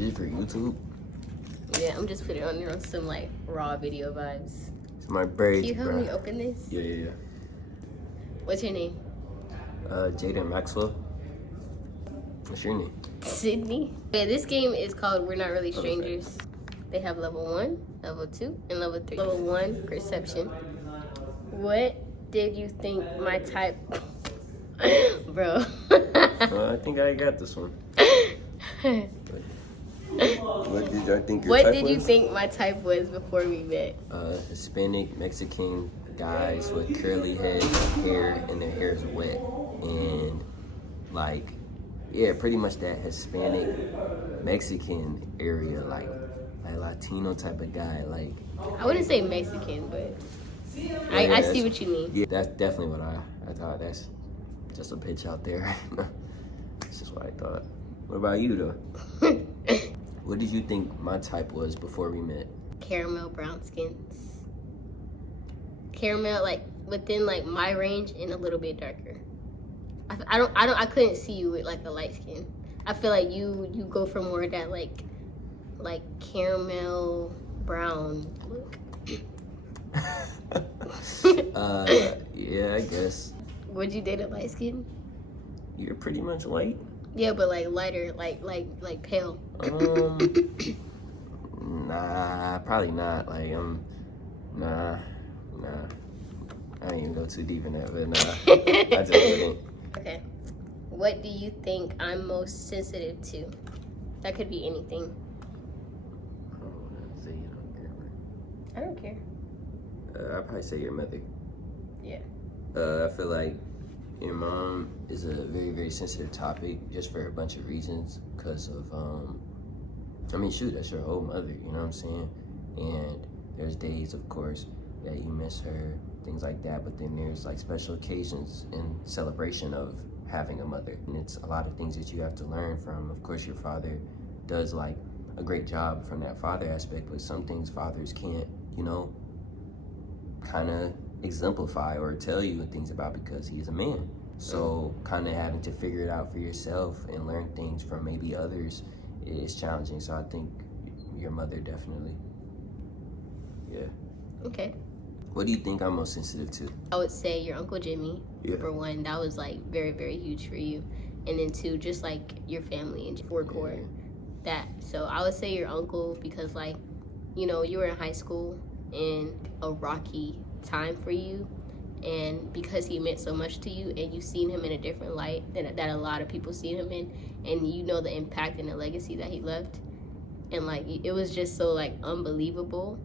Is it for YouTube? Yeah, I'm just putting it on there on some like raw video vibes. It's my break, Can you help bro. me open this? Yeah. What's your name? Jaden Maxwell. What's your name? Sydney. Yeah, this game is called We're Not Really Strangers. They have level 1, level 2, and level 3. Level 1, perception. What did you think my type... Bro. I think I got this one. What did I think your What type did was? you think my type was before we met? Hispanic, Mexican guys with curly head hair and their hair is wet. And like, yeah, pretty much that Hispanic, Mexican area, like Latino type of guy. Like, I wouldn't say Mexican, but I see what you mean. Yeah, that's definitely what I thought. That's just a pitch out there. That's just what I thought. What about you though? What did you think my type was before we met? Caramel brown skins. Caramel, like within like my range and a little bit darker. I couldn't see you with like a light skin. I feel like you go for more of that like caramel brown look. Yeah, I guess. Would you date a light skin? You're pretty much white. Yeah, but like lighter, like pale. Nah, probably not. Like, nah. I didn't even go too deep in that, but nah, I just wouldn't. Okay. What do you think I'm most sensitive to? That could be anything. Say you don't care. I don't care. I'd probably say your mother. Yeah. I feel like your mom is a very, very sensitive topic just for a bunch of reasons. Because of, I mean, shoot, that's your whole mother, you know what I'm saying? And there's days, of course, that you miss her, things like that. But then there's like special occasions in celebration of having a mother. And it's a lot of things that you have to learn from. Of course, your father does like a great job from that father aspect, but some things fathers can't, you know, kind of exemplify or tell you things about because he's a man. So kind of having to figure it out for yourself and learn things from maybe others is challenging. So I think your mother definitely. Yeah. Okay. What do you think I'm most sensitive to? I would say your Uncle Jimmy, Yeah. for one. That was like very, very huge for you. And then two, just like your family and four core. That. So I would say your uncle because like, you know, you were in high school in a rocky time for you. And because he meant so much to you and you've seen him in a different light that a lot of people see him in, and you know the impact and the legacy that he left. And like, it was just so like unbelievable.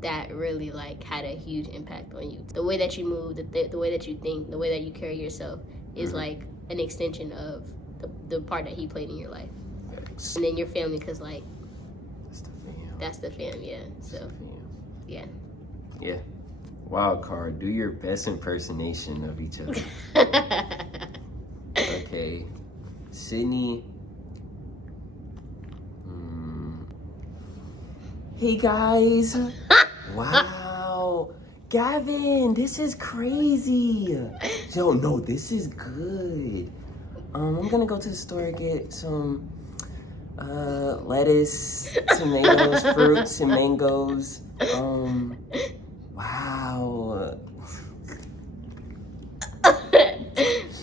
That really like had a huge impact on you. The way that you move, the way that you think, the way that you carry yourself is like an extension of the part that he played in your life. Thanks. And then your family, because like That's the fam. yeah. So yeah. Yeah. Wild card. Do your best impersonation of each other. Okay. Sydney. Hey guys. Wow. Gavin, this is crazy. Yo, no, this is good. I'm gonna go to the store and get some lettuce, tomatoes, fruits, and mangoes. Wow.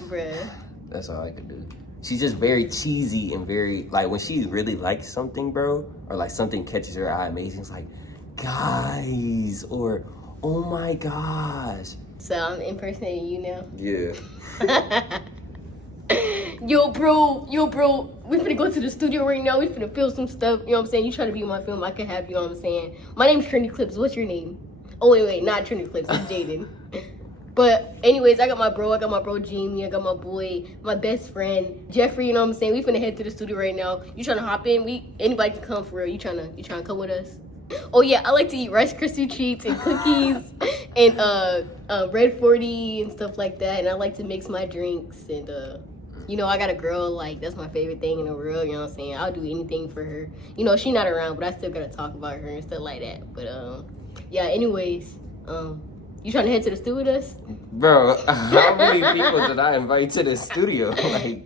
Bruh. That's all I could do. She's just very cheesy and very, like, when she really likes something, bro, or like something catches her eye amazing, it's like, guys, or oh my gosh. So I'm impersonating you now. Yeah. Yo, bro, we finna go to the studio right now. We finna film some stuff. You know what I'm saying? You try to be in my film, I can have, you know what I'm saying? My name's Trinity Clips. What's your name? Oh, wait, not Trinity Clips. It's Jaden. But anyways, I got my bro Jamie. I got my boy, my best friend Jeffrey. You know what I'm saying? We finna head to the studio right now. You trying to hop in? Anybody can come for real. You trying to come with us? Oh yeah, I like to eat Rice Krispie treats and cookies and Red 40 and stuff like that. And I like to mix my drinks and you know, I got a girl, like, that's my favorite thing in the world, you know what I'm saying? I'll do anything for her. You know, she's not around, but I still gotta talk about her and stuff like that. But, yeah, anyways, you trying to head to the studio with us? Bro, how many people did I invite to the studio? Like,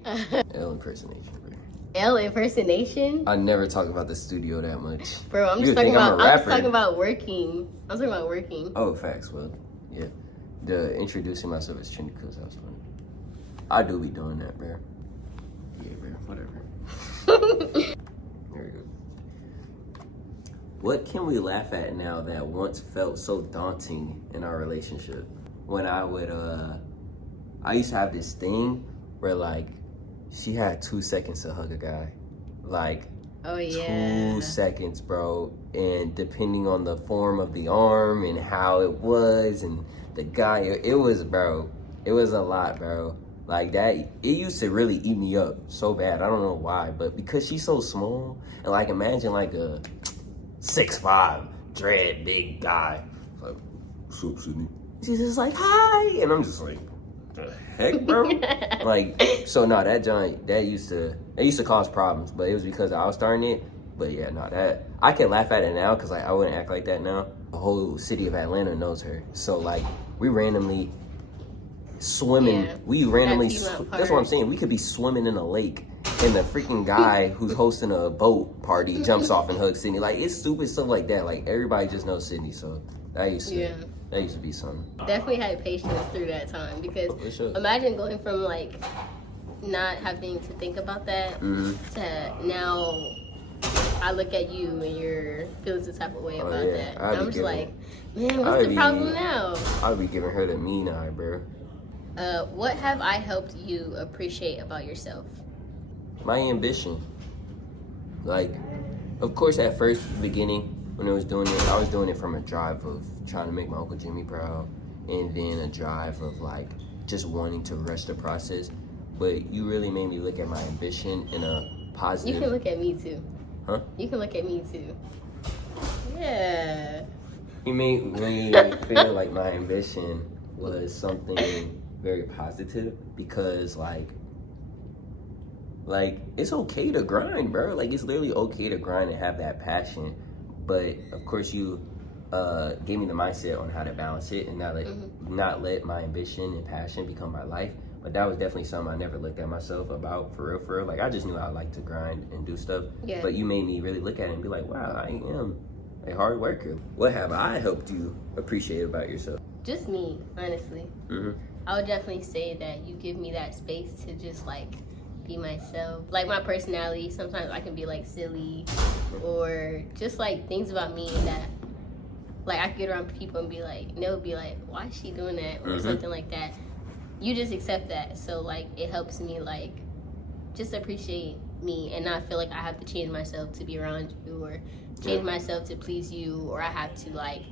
L impersonation, bro. L impersonation? I never talk about the studio that much. Bro, I'm You just would talking think I'm about. a I'm just rapper. talking about working. I'm talking about working. Oh, facts. Well, yeah. The introducing myself as Trinity Clips, that was funny. I do be doing that, bro. Yeah, bro. Whatever. There we go. What can we laugh at now that once felt so daunting in our relationship? When I used to have this thing where like she had 2 seconds to hug a guy. Like Oh yeah. 2 seconds, bro. And depending on the form of the arm and how it was and the guy, it was, bro. It was a lot, bro. Like that, it used to really eat me up so bad. I don't know why, but because she's so small, and like imagine like a 6'5", dread, big guy. Like, what's up, Sydney? She's just like, hi, and I'm just like, the heck, bro? Like, so no, that joint, that used to cause problems, but it was because I was starting it. But yeah, no, that I can laugh at it now because like I wouldn't act like that now. The whole city of Atlanta knows her, so like we randomly swimming. Yeah, We randomly. that That's what I'm saying. We could be swimming in a lake, and the freaking guy who's hosting a boat party jumps off and hugs Sydney. Like it's stupid stuff like that. Like everybody just knows Sydney, so that used to be something. Definitely had patience through that time because imagine going from like not having to think about that to now I look at you and you're feeling some type of way about that. And I'm just like, man, what's the problem now? I'll be giving her the mean eye, bro. What have I helped you appreciate about yourself? My ambition. Like, of course, at first beginning, when I was doing it from a drive of trying to make my Uncle Jimmy proud, and then a drive of like just wanting to rush the process. But you really made me look at my ambition in a positive. You can look at me too. Huh? You can look at me too. Yeah. You made me feel like my ambition was something very positive because like it's okay to grind, bro. Like it's literally okay to grind and have that passion. But of course you gave me the mindset on how to balance it and not let my ambition and passion become my life. But that was definitely something I never looked at myself about for real. Like I just knew I liked to grind and do stuff. Yeah. But you made me really look at it and be like, wow, I am a hard worker. What have I helped you appreciate about yourself? Just me, honestly. I would definitely say that you give me that space to just like be myself. Like my personality, sometimes I can be like silly or just like things about me that like I could get around people and be like, they'll be like, why is she doing that? Or something like that. You just accept that. So like it helps me like just appreciate me and not feel like I have to change myself to be around you or change myself to please you or I have to like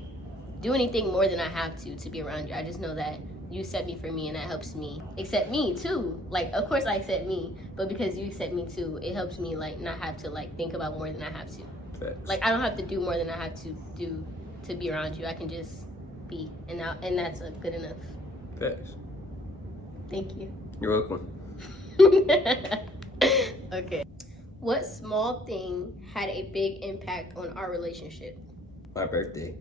do anything more than I have to be around you. I just know that you accept me for me and that helps me accept me too. Like of course I accept me, but because you accept me too, it helps me like not have to like think about more than I have to. Facts. Like I don't have to do more than I have to do to be around you. I can just be and that's good enough. Facts. Thank you. You're welcome. Okay. What small thing had a big impact on our relationship? My birthday.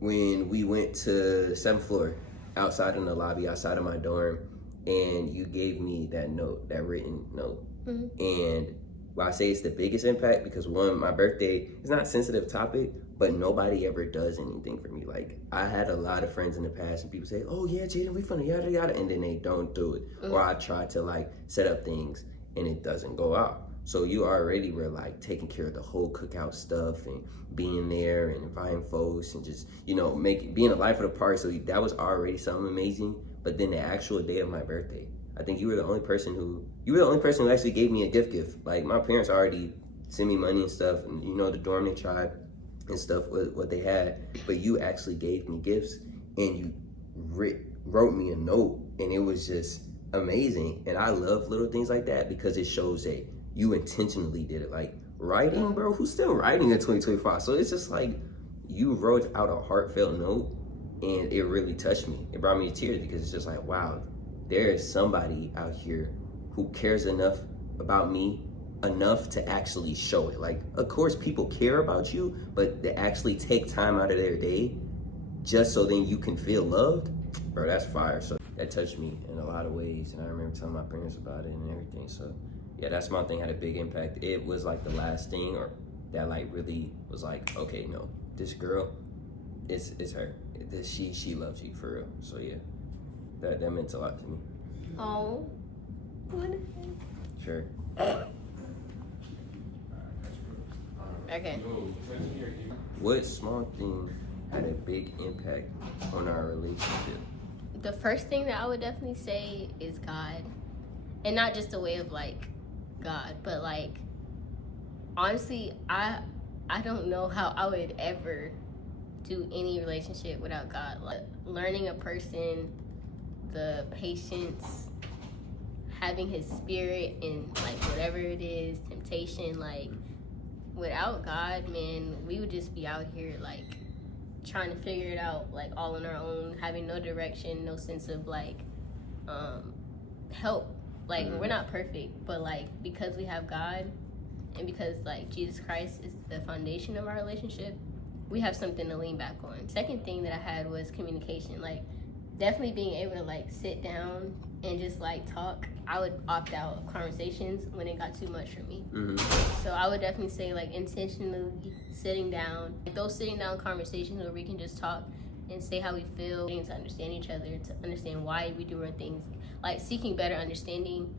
When we went to the 7th floor, outside in the lobby, outside of my dorm, and you gave me that note, that written note. And I say it's the biggest impact because one, my birthday is not a sensitive topic, but nobody ever does anything for me. Like I had a lot of friends in the past and people say, oh yeah, Jaden, we finna yada yada, and then they don't do it. Or I try to like set up things and it doesn't go out. So you already were like taking care of the whole cookout stuff and being there and inviting folks and just, you know, being the life of the party. So that was already something amazing. But then the actual day of my birthday, I think you were the only person who actually gave me a gift. Like my parents already sent me money and stuff, and you know the dorm they tried and stuff what they had, but you actually gave me gifts and you wrote me a note, and it was just amazing. And I love little things like that because it shows that you intentionally did it. Like writing, bro, who's still writing in 2025? So it's just like you wrote out a heartfelt note and it really touched me. It brought me to tears because it's just like, wow, there is somebody out here who cares enough about me enough to actually show it. Like, of course people care about you, but to actually take time out of their day just so then you can feel loved, bro, that's fire. So that touched me in a lot of ways, and I remember telling my parents about it and everything. So yeah, that small thing had a big impact. It was like the last thing or that like really was like, okay, no, this girl is her. This she loves you for real. So yeah, that meant a lot to me. Oh. Sure. Okay. What small thing had a big impact on our relationship? The first thing that I would definitely say is God. And not just a way of like God, but like honestly, I don't know how I would ever do any relationship without God. Like learning a person, the patience, having his spirit and like whatever it is, temptation, like without God, man, we would just be out here like trying to figure it out like all on our own, having no direction, no sense of like help. Like we're not perfect, but like because we have God and because like Jesus Christ is the foundation of our relationship, we have something to lean back on. Second thing that I had was communication. Like definitely being able to like sit down and just like talk. I would opt out of conversations when it got too much for me. So I would definitely say like intentionally sitting down, like those sitting down conversations where we can just talk and say how we feel, getting to understand each other, to understand why we do our things, like seeking better understanding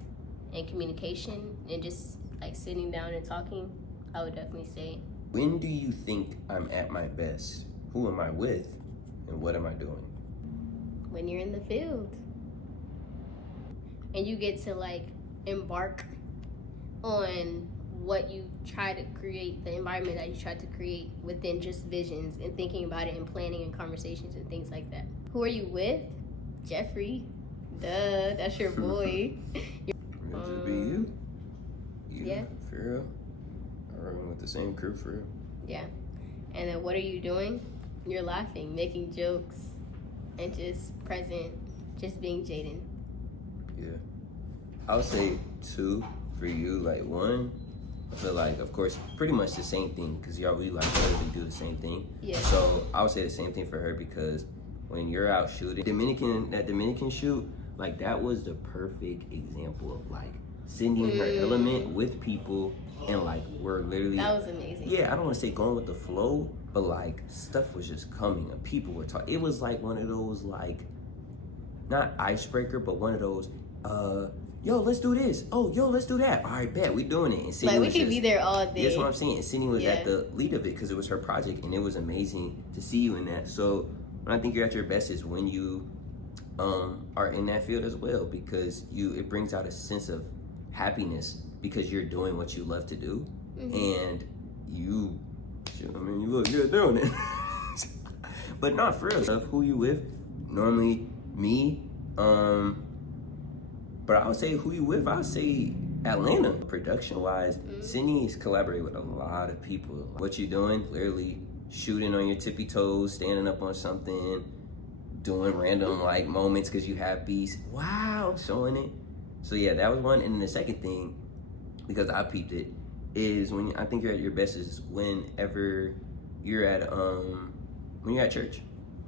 and communication and just like sitting down and talking. I would definitely say. When do you think I'm at my best? Who am I with? And what am I doing? When you're in the field and you get to like embark on what you try to create, the environment that you try to create within just visions and thinking about it and planning and conversations and things like that. Who are you with? Jeffrey. Duh, that's your boy. It just be you. Yeah. For real. I'm working with the same crew for real. Yeah. And then what are you doing? You're laughing, making jokes, and just present, just being Jaden. Yeah. I would say 2 for you. Like 1, I feel like, of course, pretty much the same thing because y'all we like literally do the same thing. Yeah. So I would say the same thing for her because when you're out shooting, that Dominican shoot, like that was the perfect example of like sending her element with people and like we're literally. That was amazing. Yeah, I don't want to say going with the flow, but like stuff was just coming and people were talking. It was like one of those like, not icebreaker, but one of those, yo, let's do this. Oh, yo, let's do that. All right, bet, we doing it. And Sydney like we could be there all day. That's what I'm saying. And Sydney was at the lead of it because it was her project, and it was amazing to see you in that. So when I think you're at your best is when you are in that field as well, because it brings out a sense of happiness because you're doing what you love to do, and you look good doing it. But not for real. Of who you with? Normally me. But I would say who you with. I would say Atlanta. Production wise, Sydney's collaborated with a lot of people. What you doing? Clearly shooting on your tippy toes, standing up on something, doing random like moments because you have beats. Wow, showing it. So yeah, that was one. And then the second thing, because I peeped it, is when I think you're at your best is whenever you're at when you're at church.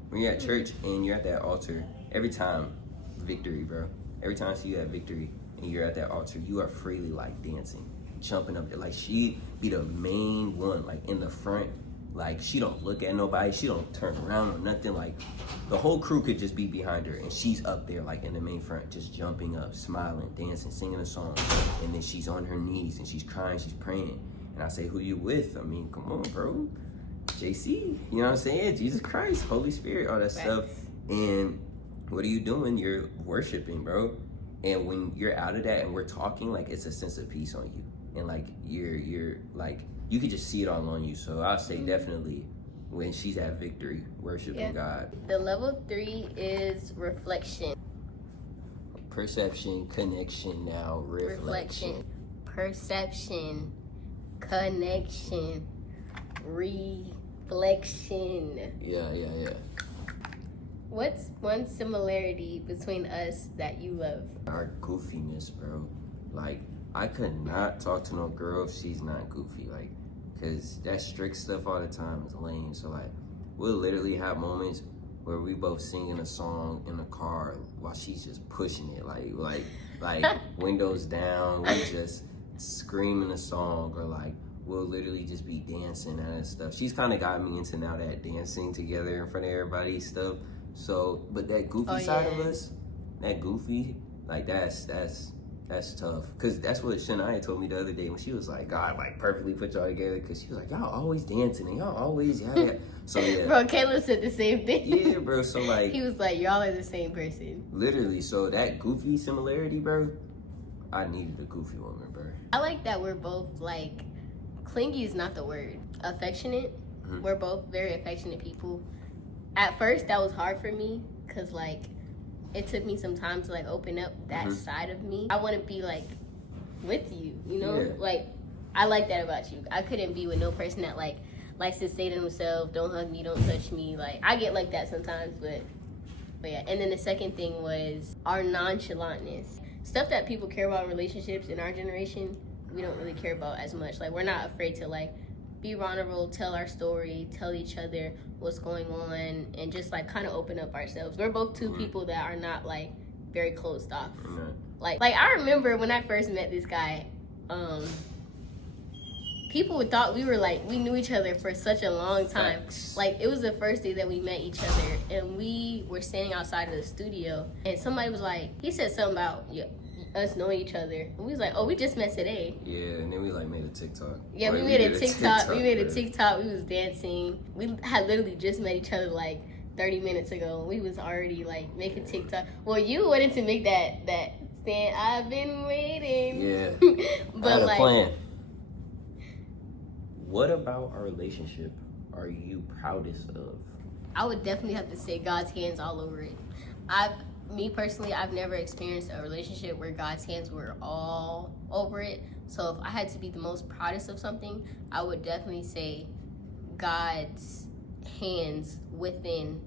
When you're at church and you're at that altar, every time, victory, bro. Every time I see you at victory and you're at that altar, you are freely like dancing, jumping up there. Like she be the main one, like in the front. Like she don't look at nobody, she don't turn around or nothing. Like the whole crew could just be behind her and she's up there like in the main front, just jumping up, smiling, dancing, singing a song. And then she's on her knees and she's crying, she's praying. And I say, who you with? I mean, come on, bro. JC, you know what I'm saying? Jesus Christ, Holy Spirit, all that stuff. And what are you doing? You're worshiping, bro. And when you're out of that and we're talking, like it's a sense of peace on you. And like you're like, you could just see it all on you. So I'll say definitely when she's at victory, worshiping God. The level 3 is reflection. Perception, connection, now reflection. Perception, connection, reflection. Yeah. What's one similarity between us that you love? Our goofiness, bro. Like, I could not talk to no girl if she's not goofy. Like, cause that strict stuff all the time is lame. So like, we'll literally have moments where we both singing a song in the car while she's just pushing it, like windows down. We just screaming a song or like we'll literally just be dancing and stuff. She's kind of got me into now that dancing together in front of everybody stuff. So, but that goofy side of us, that goofy, like that's tough. Cause that's what Shania told me the other day when she was like, God like perfectly put y'all together. Cause she was like, y'all always dancing and y'all always that. So yeah. Bro, Caleb said the same thing. Yeah, bro. So like, he was like, y'all are the same person. Literally. So that goofy similarity, bro. I needed a goofy woman, bro. I like that we're both like, clingy is not the word. Affectionate. Mm-hmm. We're both very affectionate people. At first, that was hard for me because like it took me some time to like open up that side of me. I want to be like with you, you know? Yeah. Like I like that about you. I couldn't be with no person that like likes to say to themselves, don't hug me, don't touch me. Like I get like that sometimes, but yeah. And then the second thing was our nonchalantness. Stuff that people care about in relationships in our generation, we don't really care about as much. Like we're not afraid to like be vulnerable, tell our story, tell each other what's going on, and just like kind of open up ourselves. We're both two people that are not like very closed off. Like I remember when I first met this guy, people thought we were like, we knew each other for such a long time. Like it was the first day that we met each other and we were standing outside of the studio and somebody was like, he said something about us knowing each other. And we was like, oh, we just met today. Yeah, and then we like made a TikTok. Yeah, we made a TikTok. We made a TikTok. We was dancing. We had literally just met each other like 30 minutes ago. We was already like making TikTok. Well, you wanted to make that stand. I've been waiting. Yeah. But I had a like, plan. What about our relationship are you proudest of? I would definitely have to say God's hands all over it. Me personally, I've never experienced a relationship where God's hands were all over it. So if I had to be the most proudest of something, I would definitely say God's hands within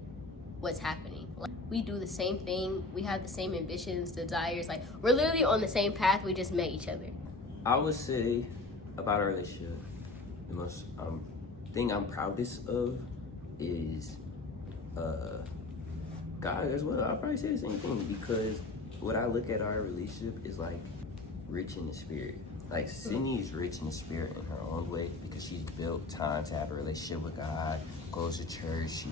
what's happening. Like, we do the same thing. We have the same ambitions, desires. Like we're literally on the same path. We just met each other. I would say about our relationship, the most thing I'm proudest of is God as well. I'll probably say the same thing because what I look at our relationship is like rich in the spirit. Like Sydney is rich in the spirit in her own way because she's built time to have a relationship with God, goes to church. She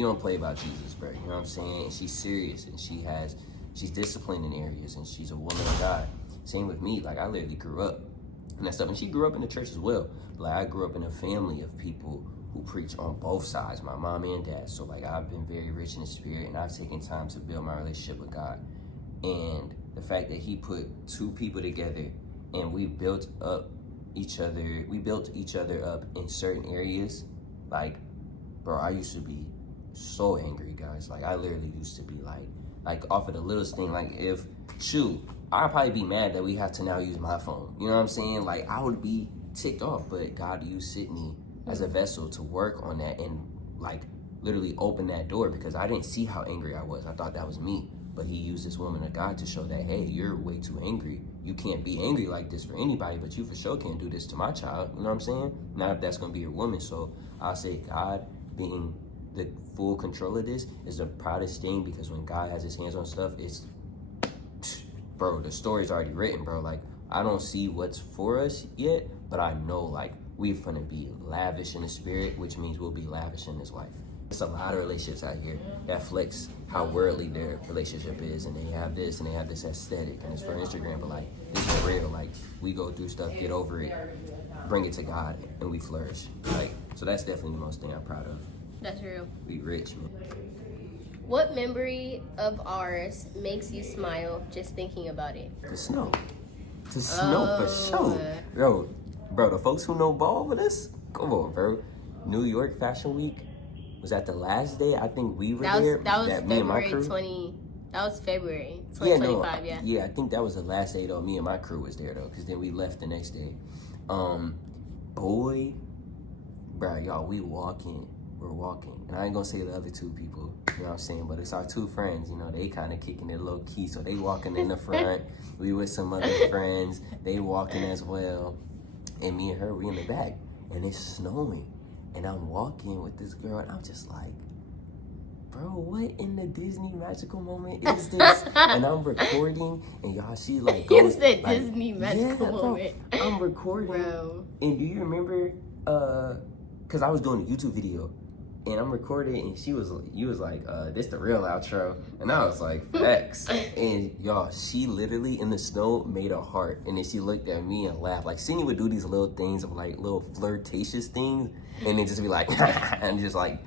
don't play about Jesus, bro. You know what I'm saying? And she's serious and she's disciplined in areas and she's a woman of God. Same with me. Like I literally grew up and that stuff. And she grew up in the church as well. Like I grew up in a family of people who preach on both sides, my mom and dad. So like I've been very rich in the spirit and I've taken time to build my relationship with God. And the fact that he put two people together and we built each other up in certain areas. Like, bro, I used to be so angry, guys. Like I literally used to be like off of the littlest thing. Like I'd probably be mad that we have to now use my phone. You know what I'm saying? Like I would be ticked off, but God used Sydney as a vessel to work on that and like literally open that door because I didn't see how angry I was. I thought that was me, but he used this woman of God to show that, hey, you're way too angry. You can't be angry like this for anybody, but you for sure can't do this to my child. You know what I'm saying? Not if that's going to be your woman. So I'll say God being the full control of this is the proudest thing because when God has his hands on stuff, it's, bro, the story's already written, bro. Like, I don't see what's for us yet, but I know, like, we're gonna be lavish in the spirit, which means we'll be lavish in this life. There's a lot of relationships out here that flex how worldly their relationship is, and they have this and they have this aesthetic, and it's for Instagram, but like, this is real. Like, we go through stuff, get over it, bring it to God, and we flourish. Like, so that's definitely the most thing I'm proud of. That's real. We rich, man. What memory of ours makes you smile just thinking about it? The snow. The snow for sure. Bro, the folks who know ball with us, come on, bro. New York Fashion Week, was that the last day? I think we were there. That was February 20. That was February 2025, yeah. Yeah, I think that was the last day, though. Me and my crew was there, though, because then we left the next day. Boy, bro, y'all, we're walking. And I ain't gonna say the other two people, you know what I'm saying? But it's our two friends, you know, they kind of kicking it low key. So they walking in the front. We with some other friends. They walking as well. And me and her, we in the back. And it's snowing. And I'm walking with this girl, and I'm just like, bro, what in the Disney magical moment is this? And I'm recording, and y'all, she like goes, You said like, Disney magical moment. I'm recording, Bro. and do you remember? Cause I was doing a YouTube video, and I'm recording, and you was like, this the real outro, and I was like, facts. And y'all, she literally in the snow made a heart, and then she looked at me and laughed. Like Sydney would do these little things of like little flirtatious things, and then just be like, and just like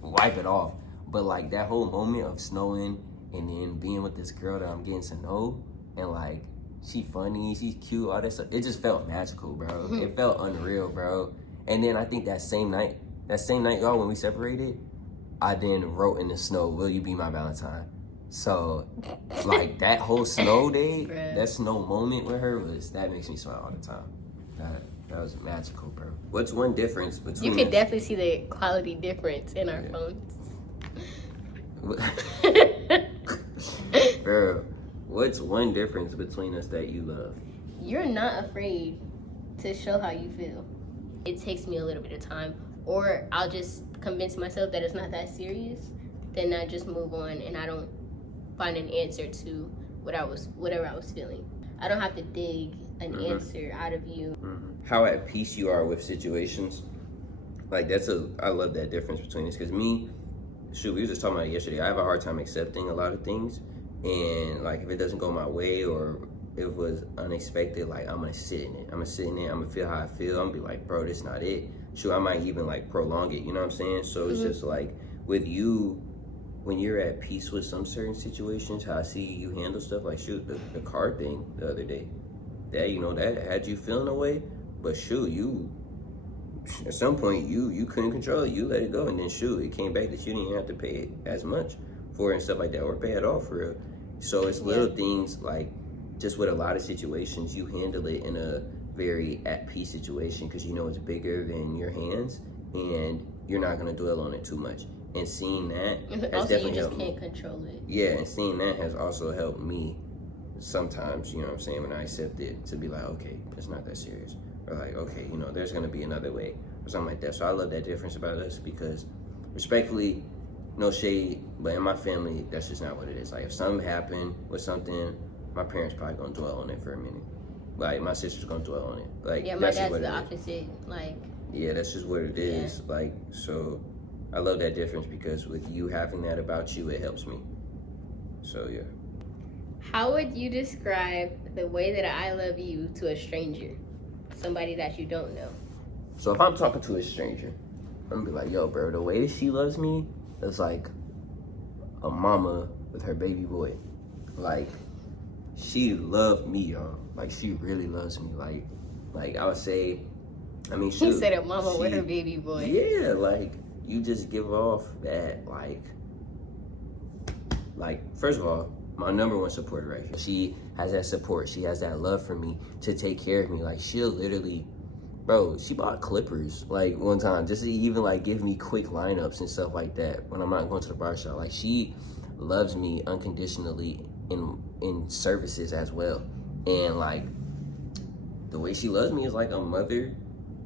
wipe it off. But like that whole moment of snowing and then being with this girl that I'm getting to know, and like she funny, she's cute, all that stuff, it just felt magical, bro. It felt unreal, bro. And then I think that same night, y'all, when we separated, I then wrote in the snow, "Will you be my Valentine?" So like that whole snow day, that snow moment with her that makes me smile all the time. That was magical, bro. What's one difference between You can definitely see the quality difference in our phones. Bro, what's one difference between us that you love? You're not afraid to show how you feel. It takes me a little bit of time, or I'll just convince myself that it's not that serious. Then I just move on, and I don't find an answer to whatever I was feeling. I don't have to dig an answer out of you. How at peace you are with situations. Like I love that difference between us, because me, we were just talking about it yesterday. I have a hard time accepting a lot of things, and like if it doesn't go my way or if it was unexpected, like I'm gonna sit in it. I'm gonna feel how I feel. I'm gonna be like, bro, this not it. I might even like prolong it. You know what I'm saying? So it's just like with you, when you're at peace with some certain situations, how I see you handle stuff. Like the car thing the other day, that had you feeling away, but you. At some point, you couldn't control it. You let it go, and then it came back that you didn't have to pay it as much for it and stuff like that, or pay it off for real. So it's little things like, just with a lot of situations, you handle it in a very at peace situation because you know it's bigger than your hands, and you're not gonna dwell on it too much. And seeing that has definitely helped me. You just can't control it. Yeah, and seeing that has also helped me sometimes. You know what I'm saying? When I accept it, to be like, okay, it's not that serious. Or like, okay, there's gonna be another way, or something like that. So I love that difference about us, because respectfully, no shade, but in my family, that's just not what it is. Like if something happened with something, my parents probably gonna dwell on it for a minute. Like my sister's gonna dwell on it. Like my dad's the opposite. Like that's just what it is. Like, so I love that difference, because with you having that about you, it helps me. So yeah. How would you describe the way that I love you to a stranger? Somebody that you don't know. So if I'm talking to a stranger, I'm gonna be like, yo, bro, the way that she loves me is like a mama with her baby boy. Like, she loved me, y'all. Like, she really loves me. Like I would say, I mean, she said a mama with her baby boy. Yeah, like, you just give off that, like, first of all, my number one supporter right here. She has that support. She has that love for me to take care of me. Like, she'll literally, bro, she bought clippers, like, one time, just to even, like, give me quick lineups and stuff like that when I'm not going to the bar shop. Like, she loves me unconditionally in services as well. And, like, the way she loves me is like a mother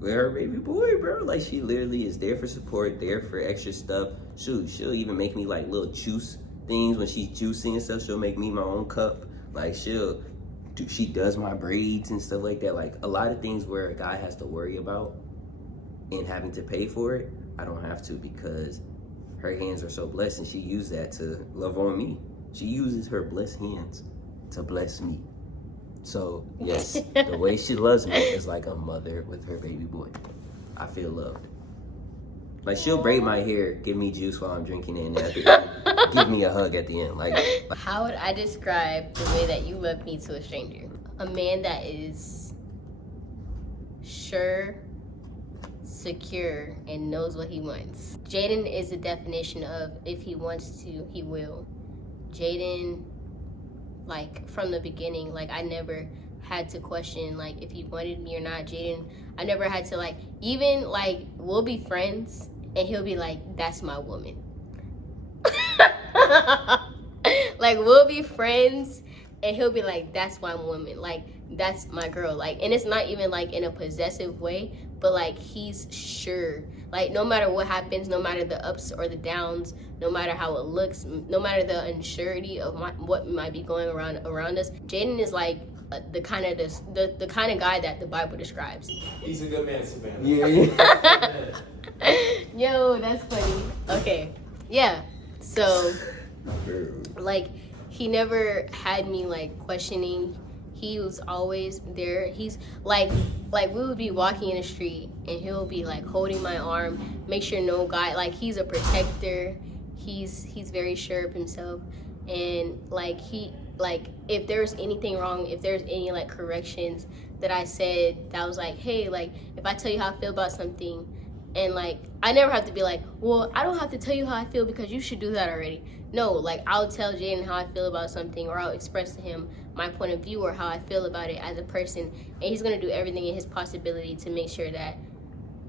with her baby boy, bro. Like, she literally is there for support, there for extra stuff. She'll even make me, like, little juice things when she's juicing and stuff. She'll make me my own cup. Like, she does my braids and stuff like that. Like, a lot of things where a guy has to worry about and having to pay for it, I don't have to, because her hands are so blessed, and she uses that to love on me. She uses her blessed hands to bless me. So yes, the way she loves me is like a mother with her baby boy. I feel loved. Like, she'll braid my hair, give me juice while I'm drinking it, and at the end, give me a hug at the end. Like, how would I describe the way that you love me to a stranger? A man that is sure, secure, and knows what he wants. Jaden is the definition of if he wants to, he will. Jaden, like, from the beginning, like, I never had to question, like, if he wanted me or not. Jaden, I never had to, like, even, like, we'll be friends, and he'll be like, that's my woman. Like, we'll be friends, and he'll be like, that's my woman. Like, that's my girl. Like, and it's not even, like, in a possessive way, but like he's sure. Like no matter what happens, no matter the ups or the downs, no matter how it looks, no matter the unsurety of what might be going around us, Jaden is like the kind of the kind of guy that the Bible describes. He's a good man, Savannah. Yeah. Yo, that's funny. Okay, yeah. So, like, he never had me like questioning. He was always there. He's like we would be walking in the street and he'll be like holding my arm, make sure no guy, like he's a protector. He's very sure of himself, and like if there's anything wrong, if there's any like corrections that I said that was like, hey, like if I tell you how I feel about something, and like I never have to be like, well, I don't have to tell you how I feel because you should do that already. No, like I'll tell Jaden how I feel about something, or I'll express to him my point of view or how I feel about it as a person, and he's gonna do everything in his possibility to make sure that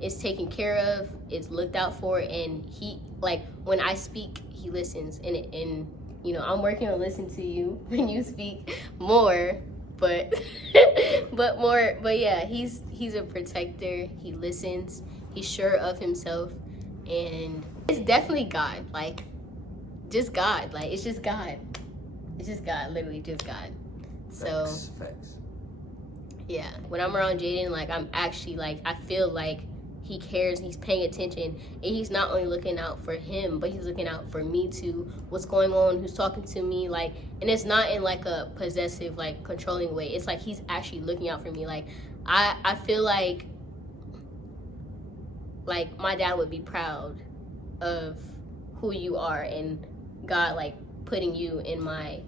it's taken care of, it's looked out for, and he, like when I speak, he listens, and you know, I'm working on listening to you when you speak more, but but yeah, he's a protector. He listens. He's sure of himself, and it's definitely God. Like, just God. Like, it's just God. It's just God. Literally, just God. So Facts. yeah, when I'm around Jaden, like I'm actually like I feel like he cares, he's paying attention, and he's not only looking out for him, but he's looking out for me too. What's going on? Who's talking to me? Like, and it's not in like a possessive, like controlling way. It's like he's actually looking out for me. Like, I feel like my dad would be proud of who you are, and God like putting you in my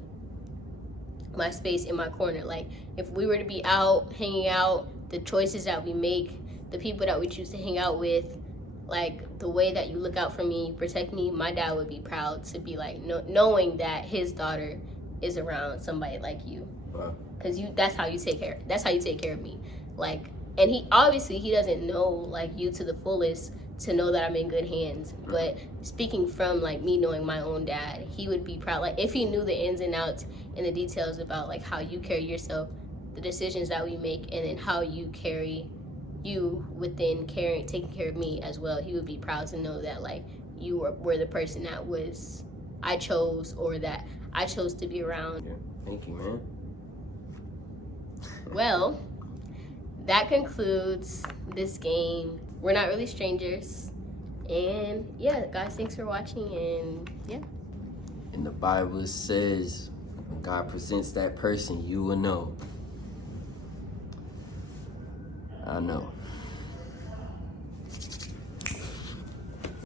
space, in my corner. Like if we were to be out hanging out, the choices that we make, the people that we choose to hang out with, like the way that you look out for me, protect me, my dad would be proud to be like knowing that his daughter is around somebody like you. Wow. Because that's how you take care of me. Like, and he obviously he doesn't know like you to the fullest to know that I'm in good hands, but speaking from like me knowing my own dad, he would be proud. Like if he knew the ins and outs and the details about like how you carry yourself, the decisions that we make, and then how you carry you within taking care of me as well, he would be proud to know that like you were the person that I chose, or that I chose to be around. Yeah. Thank you, man. Well, that concludes this game. We're not really strangers. And yeah, guys, thanks for watching, and yeah. In the Bible it says, when God presents that person, you will know. I know.